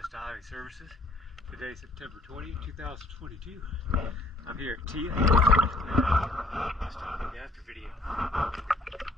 Taia Services. Today is September 20, 2022. I'm here at Taia. Let's take a look after video.